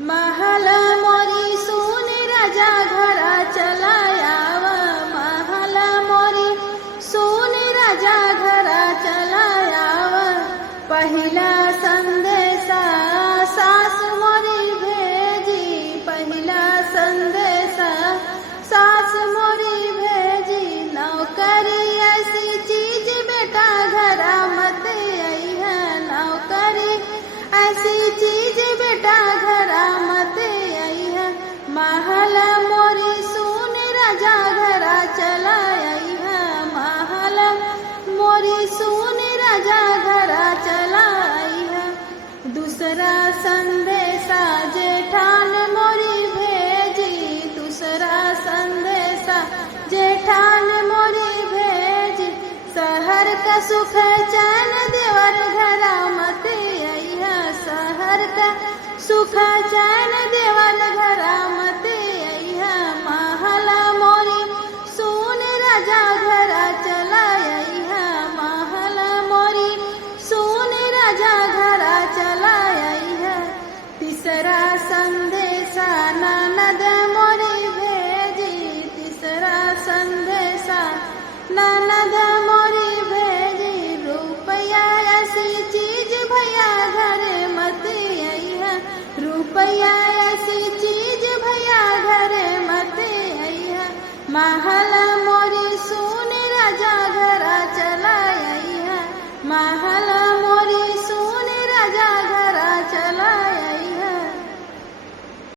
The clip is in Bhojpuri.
महल मोरी सुन राजा घरा चलायाव, महल मोरी सुन राजा घरा चलायाव। पहिला संदेशा सास मोरी भेजी, पहिला संदेशा सास मोरी भेजी। नौकरी ऐसी चीज बेटा घरा मत आई है, नौकरी ऐसी चीज बेटा घरा मत आई है। महल मोरी सुन राजा घरा चला आई है, महल मोरी सुन राजा घरा चला आई है। दूसरा संदेशा जेठान मोरी भेजी, दूसरा संदेशा जेठान मोरी भेजी। शहर का सुख चैन देवर घरा मत आई है, शहर का सुख चैन देवर घरा मत आई है। महल मोरी सुन राजा घरा चला आई है, महल मोरी सुन राजा घरा चला आई है। तीसरा संदेशा ननद मोरी भेजी, तीसरा संदेशा ननद मोरी भेजी। रुपया ऐसी चीज भैया घरे मत आई है, रुपया ऐसी चीज भैया घरे मत आई है। महल